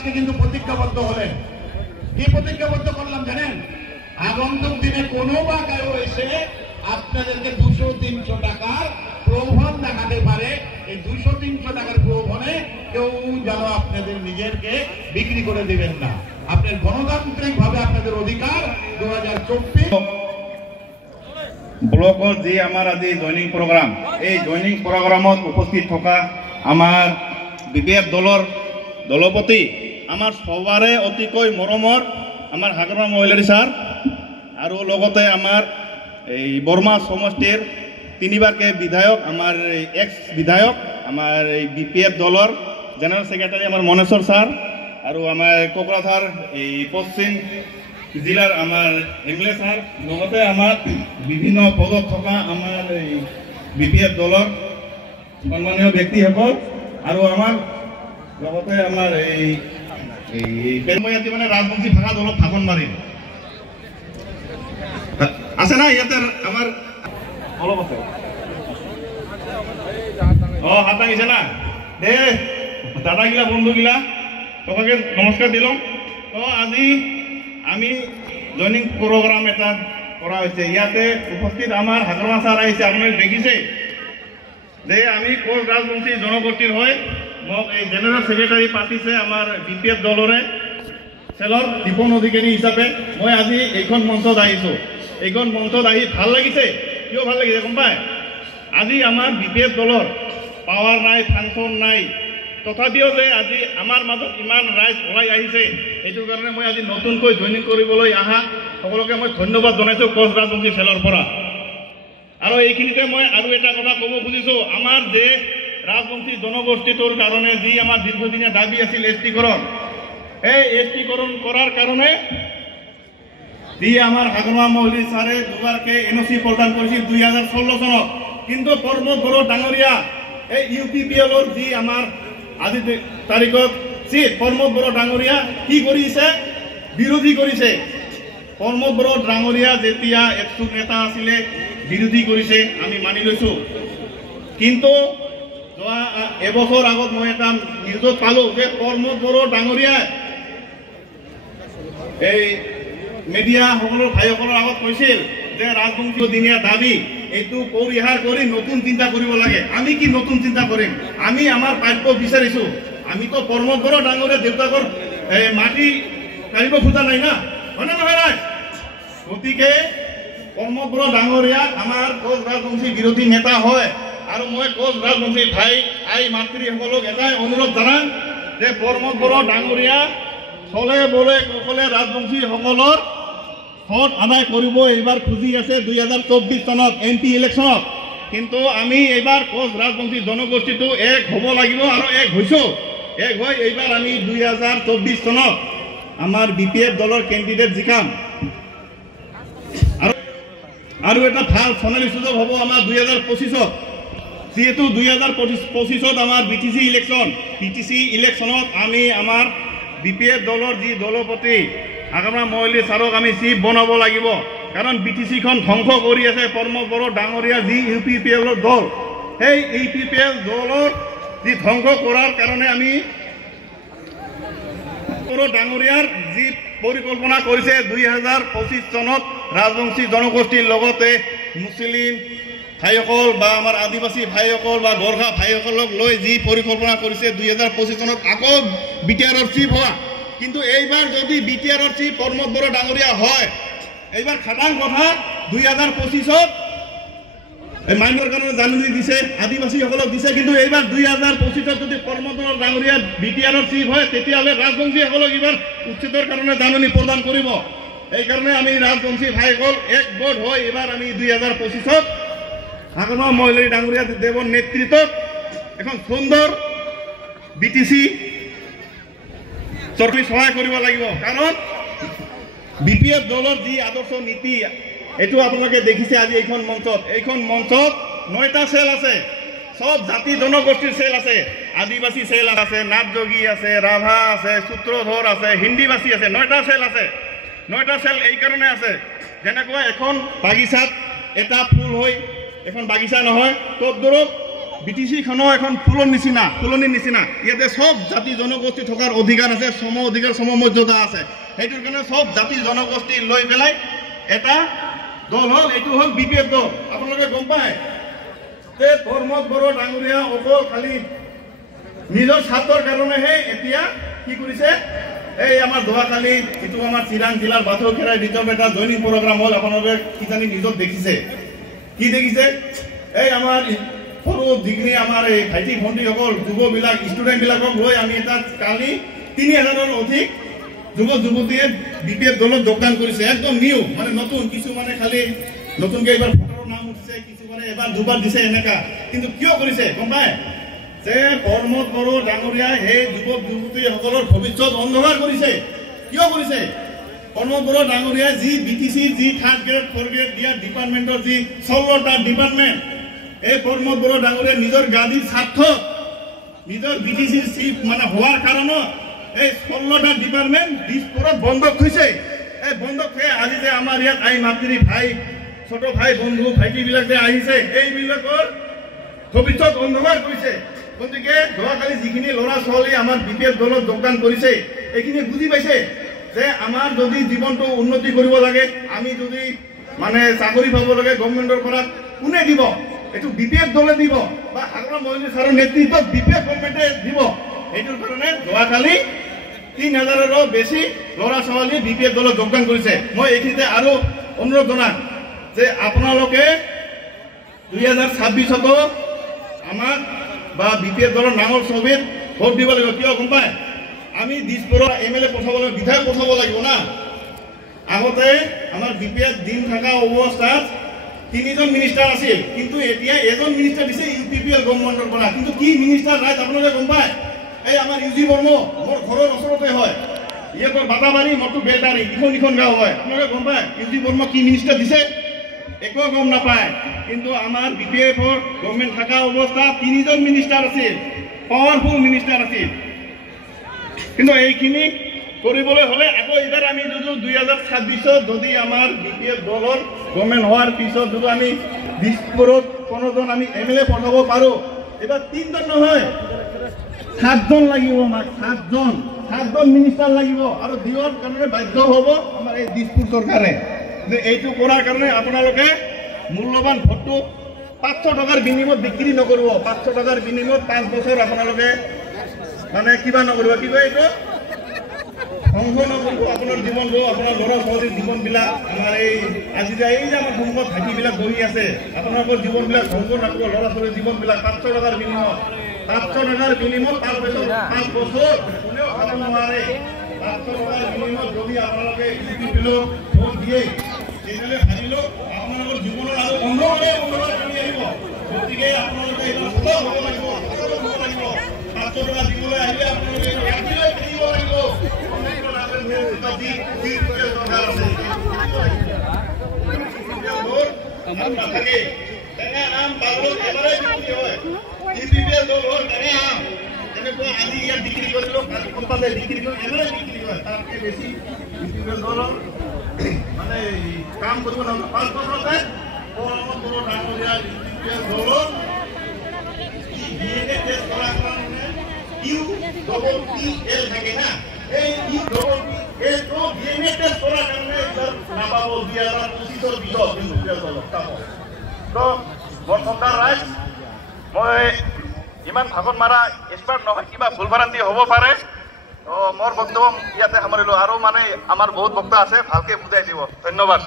আজকে কিন্তু প্রতিজ্ঞাবদ্ধ হলেন। কি প্রতিজ্ঞাবদ্ধ করলাম জানেন? আগন্তুক দিনে কোনো বা কারো এসে আপনাদেরকে 200-300 টাকার প্রলোভন দেখাতে পারে। এই 200-300 টাকার প্রলোভনে কেউ যেন আপনাদের নিজেরকে বিক্রি করে দিবেন না। আপনার গণতান্ত্রিক ভাবে আপনাদের অধিকার 2024 ব্লকৰ যি আমাৰ আজি জইনিং প্ৰগ্ৰাম, এই জইনিং প্ৰগ্ৰামত উপস্থিত থকা আমাৰ বিপিএফ দলৰ দলপতি, আমাৰ সবাৰে অতিকৈ মৰমৰ আমাৰ হাগ্ৰামা মহিলাৰী ছাৰ, আৰু লগতে আমাৰ এই বৰ্মা সমষ্টিৰ 3বাৰকে বিধায়ক, আমাৰ এক্স বিধায়ক, আমাৰ এই বিপিএফ দলৰ জেনেৰেল ছেক্ৰেটাৰী আমাৰ মনেশ্বৰ ছাৰ, আৰু আমাৰ কোকৰাঝাৰ এই পশ্চিম জিলাৰ আমাৰ এমএলএ ছাৰ, লগতে আমাৰ বিভিন্ন পদত থকা আমাৰ এই বিপিএফ দলৰ সন্মানীয় ব্যক্তিসকল, আৰু আমাৰ লগতে আমাৰ এই মই আজি মানে ৰাজবংশী ভাষাত অলপ ভাষণ মাৰিম। আছে না ইয়াতে আমাৰ অলপ আছে? হাত দাঙিছে না? দে দাদাগিলা বন্ধুগিলা সবাকে নমস্কাৰ দিলাম। তো আজি আমি জইনিং প্ৰগ্ৰাম এটা কৰা হৈছে। ইয়াতে উপস্থিত আমাৰ হাগ্ৰামা ছাৰ আহিছে। আপোনালোকে দেখিছে যে আমি কোচ ৰাজবংশী জনগোষ্ঠীৰ হয়। মোক এই জেনেৰেল ছেক্ৰেটাৰী পাতিছে আমাৰ বিপিএফ দলৰে চেলৰ দীপন অধিকাৰী হিচাপে। মই আজি এইখন মঞ্চত আহিছোঁ। এইখন মঞ্চত আহি ভাল লাগিছে। কিয় ভাল লাগিছে গম পায়? আজি আমাৰ বিপিএফ দলৰ পাৱাৰ নাই, ফাংচন নাই, তথাপিও যে আজি আমাৰ মাজত ইমান ৰাইজ ওলাই আহিছে, এইটো কাৰণে মই আজি নতুনকৈ জইনিং কৰিবলৈ অহা সকলোকে মই ধন্যবাদ জনাইছোঁ কোচ ৰাজবংশী চেলৰ পৰা। আৰু এইখিনিতে মই আৰু এটা কথা ক'ব খুজিছোঁ, আমাৰ যে ৰাজবংশী জনগোষ্ঠীটোৰ কাৰণে যি আমাৰ দীৰ্ঘদিনীয়া দাবী আছিল এছটিকৰণ, এই এছটিকৰণ কৰাৰ কাৰণে যি আমাৰ হাগ্ৰামা মহিলাৰী ছাৰে 2বাৰকে এনঅ'চি প্ৰদান কৰিছিল 2016 চনত। কিন্তু প্ৰমোদ বড়ো ডাঙৰীয়া এই ইউপিপিএলৰ যি আমাৰ আজি তাৰিখত চিফ প্ৰমোদ বড়ো ডাঙৰীয়া কি কৰিছে? বিৰোধী কৰিছে। প্ৰমোদ বড়ো ডাঙৰীয়া যেতিয়া একচুক নেতা আছিলে বিৰোধী কৰিছে, আমি মানি লৈছোঁ। কিন্তু যোৱা এবছৰ আগত মই এটা নিউজত পালোঁ যে প্ৰমোদ বড়ো ডাঙৰীয়াই এই মিডিয়াসকলৰ ভাইসকলৰ আগত কৈছিল যে ৰাজবংশী দিনীয়া দাবী এইটো পৰিহাৰ কৰি নতুন চিন্তা কৰিব লাগে। আমি কি নতুন চিন্তা কৰিম? আমি আমাৰ প্ৰাপ্য বিচাৰিছোঁ। আমিতো প্ৰমোদ বড়ো ডাঙৰীয়া দেউতাকৰ মাটি কাঢ়িব খোজা নাই না, হয়নে নহয়? নাই। গতিকে প্ৰমোদ বড়ো ডাঙৰীয়া আমাৰ কোচ ৰাজবংশী বিৰোধী নেতা হয়। আৰু মই কোচ ৰাজবংশী ভাই আই মাতৃসকলক এটাই অনুৰোধ জনাম যে প্ৰমোদ বড়ো ডাঙৰীয়া চলে বলে কৌশলে ৰাজবংশীসকলৰ ভোট আদায় কৰিব এইবাৰ খুজি আছে 2024 চনত MP ইলেকশ্যনত। কিন্তু আমি এইবাৰ কোচ ৰাজবংশী জনগোষ্ঠীটো এক হ'ব লাগিব, আৰু এক হৈছোঁ। এক হৈ এইবাৰ আমি 2024 চনত আমাৰ বিপিএফ দলৰ কেণ্ডিডেট জিকাম। আৰু এটা ভাল সোণালী সুযোগ হ'ব আমাৰ 2025ত, যিহেতু 2025ত আমাৰ বিটিচি ইলেকশ্যন। বিটিচি ইলেকশ্যনত আমি আমাৰ বিপিএফ দলৰ যি দলপতি হাগ্ৰামা মহিলাৰী ছাৰক আমি চিফ বনাব লাগিব। কাৰণ বিটিচিখন ধ্বংস কৰি আছে প্ৰমোদ বড়ো ডাঙৰীয়া যি ইউপিপিএলৰ দল। সেই ইউপিপিএল দলৰ যি ধ্বংস কৰাৰ কাৰণে আমি বড়ো ডাঙৰীয়াৰ যি পৰিকল্পনা কৰিছে 2025 চনত ৰাজবংশী জনগোষ্ঠীৰ লগতে মুছলিম ভাইসকল বা আমাৰ আদিবাসী ভাইসকল বা গোৰ্খা ভাইসকলক লৈ যি পৰিকল্পনা কৰিছে 2025 চনত আকৌ বিটিআৰৰ চিফ হোৱা। কিন্তু এইবাৰ যদি বিটিআৰৰ চিফ প্ৰমোদ বড়ো ডাঙৰীয়া হয়, এইবাৰ খাটাং কথা 2025ত মাইনৰ কাৰণে জাননী দিছে, আদিবাসীসকলক দিছে। কিন্তু এইবাৰ 2025ত যদি প্ৰমোদ বড়ো ডাঙৰীয়া বিটিআৰৰ চিফ হয়, তেতিয়াহ'লে ৰাজবংশীসকলক এইবাৰ উচ্ছেদৰ কাৰণে জাননী প্ৰদান কৰিব। এইকাৰণে আমি ৰাজবংশী ভাইসকল একগোট হৈ এইবাৰ আমি 2025ত হাগ্ৰামা মহিলাৰী ডাঙৰীয়া দেৱৰ নেতৃত্বত এখন সুন্দৰ বিটিচি চৰকাৰী সহায় কৰিব লাগিব। কাৰণ বিপিএফ দলৰ যি আদৰ্শ নীতি এইটো আপোনালোকে দেখিছে আজি এইখন মঞ্চত। এইখন মঞ্চত 9টা চেল আছে, সব জাতি জনগোষ্ঠীৰ চেল আছে। আদিবাসী চেল আছে, নাথযোগী আছে, ৰাভা আছে, সূত্ৰধৰ আছে, হিন্দীবাসী আছে। 9টা চেল আছে। 9টা চেল এই কাৰণে আছে, যেনেকুৱা এখন বাগিচাত এটা ফুল হৈ এখন বাগিচা নহয়, তদ্দূৰক BTC-খনো এখন ফুলনিৰ নিচিনা ইয়াতে সব জাতি জনগোষ্ঠী থকাৰ অধিকাৰ আছে, সম অধিকাৰ সমমৰ্যাদা আছে। সেইটোৰ কাৰণে সব জাতি জনগোষ্ঠী লৈ পেলাই এটা দল হ'ল, এইটো হ'ল BPF দল। আপোনালোকে গম পায় যে প্ৰমোদ বড়ো ডাঙৰীয়া অকল খালি নিজৰ স্বাৰ্থৰ কাৰণেহে এতিয়া কি কৰিছে, এই আমাৰ যোৱাকালি যিটো আমাৰ চিৰাং জিলাৰ বাথৌখেৰাই ৰিজৰ্ভ এটা জইনিং প্ৰগ্ৰাম হ'ল, আপোনালোকে কিজানি নিজত দেখিছে। কি দেখিছে? এই আমাৰ সৰু যিখিনি আমাৰ এই ভাইটি ভণ্টিসকল যুৱবিলাক ষ্টুডেণ্টবিলাকক লৈ আমি এটা কালি 3000ৰ অধিক যুৱক যুৱতীয়ে BPF দলত যোগদান কৰিছে। একদম নিউ, মানে নতুন। কিছুমানে খালি নতুনকৈ এইবাৰ ভোটাৰৰ নাম উঠিছে, কিছুমানে এবাৰ দুবাৰ দিছে এনেকা। কিন্তু কিয় কৰিছে গম পায়? যে প্ৰমোদ বড়ো ডাঙৰীয়াই সেই যুৱক যুৱতীসকলৰ ভৱিষ্যত অন্ধকাৰ কৰিছে। কিয় কৰিছে? প্ৰমোদ বড়ো ডাঙৰীয়াই যি BTC-ৰ যি 3rd গ্ৰেড 4th গ্ৰেড দিয়া ডিপাৰ্টমেণ্টৰ যি 16টা ডিপাৰ্টমেণ্ট, এই প্ৰমোদ বড়ো ডাঙৰীয়াই নিজৰ গাদীৰ স্বাৰ্থ, নিজৰ BTC-ৰ চিফ মানে হোৱাৰ কাৰণত এই 16টা ডিপাৰ্টমেণ্ট দিছপুৰত বন্ধক থৈছে। এই বন্ধক থৈ আজি যে আমাৰ ইয়াত আহি মাতৃ ভাই, ছোট ভাই, বন্ধু ভাইটিবিলাক যে আহিছে, এইবিলাকৰ ভৱিষ্যত অন্ধকাৰ কৰিছে। গতিকে যোৱাকালি যিখিনি ল'ৰা ছোৱালী আমাৰ BPF দলত যোগদান কৰিছে, এইখিনি বুজি পাইছে যে আমাৰ যদি জীৱনটো উন্নতি কৰিব লাগে, আমি যদি মানে চাকৰি পাব লাগে গভৰ্ণমেণ্টৰ পৰা, কোনে দিব? এইটো BPF দলে দিব বা সাগৰ মহলী ছাৰৰ নেতৃত্বত BPF গভৰ্ণমেণ্টে দিব। এইটোৰ কাৰণে যোৱাকালি 3000ৰো বেছি ল'ৰা ছোৱালী BPF দলত যোগদান কৰিছে। মই এইখিনিতে আৰু অনুৰোধ জনাম যে আপোনালোকে 2026তো আমাক বা BPF দলৰ নামৰ ছবিত ভোট দিব লাগিব। কিয় গম পায়? আমি দিছপুৰৰ MLA পঠাব লাগিব, বিধায়ক পঠাব লাগিব না। আগতে আমাৰ BPF দিন থকা অৱস্থাত 3জন মিনিষ্টাৰ আছিল, কিন্তু এতিয়া এজন মিনিষ্টাৰ দিছে UPPL গভৰ্ণমেণ্টৰ পৰা। কিন্তু কি মিনিষ্টাৰ ৰাইজ আপোনালোকে গম পায়? এই আমাৰ UG বৰ্মা, মোৰ ঘৰৰ ওচৰতে হয়, ইয়াৰ বাটাবাৰী, মোৰটো বেলদাৰী, ইখন গাঁও হয়। আপোনালোকে গম পায় UG বৰ্মা কি মিনিষ্টাৰ দিছে? একো গম নাপায়। কিন্তু আমাৰ BPF-ৰ গভৰ্ণমেণ্ট থকা অৱস্থাত 3জন মিনিষ্টাৰ আছিল, পাৱাৰফুল মিনিষ্টাৰ আছিল। কিন্তু এইখিনি কৰিবলৈ হ'লে আকৌ এইবাৰ আমি যদি 2026 যদি আমাৰ BPF দলৰ গভৰ্ণমেণ্ট হোৱাৰ পিছত যদি আমি দিছপুৰত 15জন আমি MLA পঠাব পাৰোঁ, এইবাৰ 3জন নহয় 7জন লাগিব, আমাক 7জন মিনিষ্টাৰ লাগিব। আৰু দিয়াৰ কাৰণে বাধ্য হ'ব আমাৰ এই দিছপুৰ চৰকাৰে। যে এইটো কৰাৰ কাৰণে আপোনালোকে মূল্যৱান ভোটটো 500 টকাৰ বিনিময়ত বিক্ৰী নকৰিব। 500 টকাৰ বিনিময়ত 5 বছৰ আপোনালোকে মানে কিবা নকৰিব, কি কয় এইটো, ধ্বংস নকৰিব আপোনাৰ জীৱনটো, আপোনাৰ ল'ৰা ছোৱালীৰ জীৱনবিলাক। আমাৰ এই আজি যে এই যে আমাৰ সন্মুখত ভাইটিবিলাক বহি আছে, আপোনালোকৰ জীৱনবিলাক ধ্বংস নকৰিব, ল'ৰা ছোৱালীৰ জীৱনবিলাক। 500 টকাৰ বিনিময়ত 5 বছৰ কোনেও খাব নোৱাৰে। 500 টকাৰ বিনিময়ত যদি আপোনালোকে UPPL ভোট দিয়ে, তেতিয়াহ'লে ভাবিলেও আপোনালোকৰ জীৱনৰ আৰু অন্ধকাৰে কৰি আহিব। গতিকে আপোনালোকে এইটো সজাগ হ'ব লাগিব, 500 টকা দিবলৈ আহিলে আপোনালোকে ৰাতিলৈ থাকিব লাগিব। নাথাকে টেঙা আম বাজাৰত এবাৰে বিক্ৰী হয়, UPPL দল হ'ল টেঙা আম। তেনেকুৱা আজি ইয়াত বিক্ৰী কৰিলেও কোনোবালে বিক্ৰী কৰি এবাৰে বিক্ৰী হয়, তাতকৈ বেছি UPPL দলৰ মানে কাম কৰিব নালাগে। 5 বছৰতে প্ৰমোদ বড়ো ডাঙৰীয়া UPPL দলৰ DNA টেষ্ট কৰাৰ কাৰণে UPPL থাকে না, এই UPPL DNA টেষ্ট কৰাৰ কাৰণে নাপাব 2025ৰ পিছত UPPL দলক পাব। তো মোৰ সন্তান ৰাইজ, মই ইমান ভাগত মাৰা এক্সপাৰ্ট নহয়, কিবা ভুল ভ্ৰান্তি হ'ব পাৰে। তো মোৰ বক্তব্য ইয়াতে সামৰিলোঁ। আৰু মানে আমাৰ বহুত বক্তা আছে, ভালকৈ বুজাই দিব। ধন্যবাদ।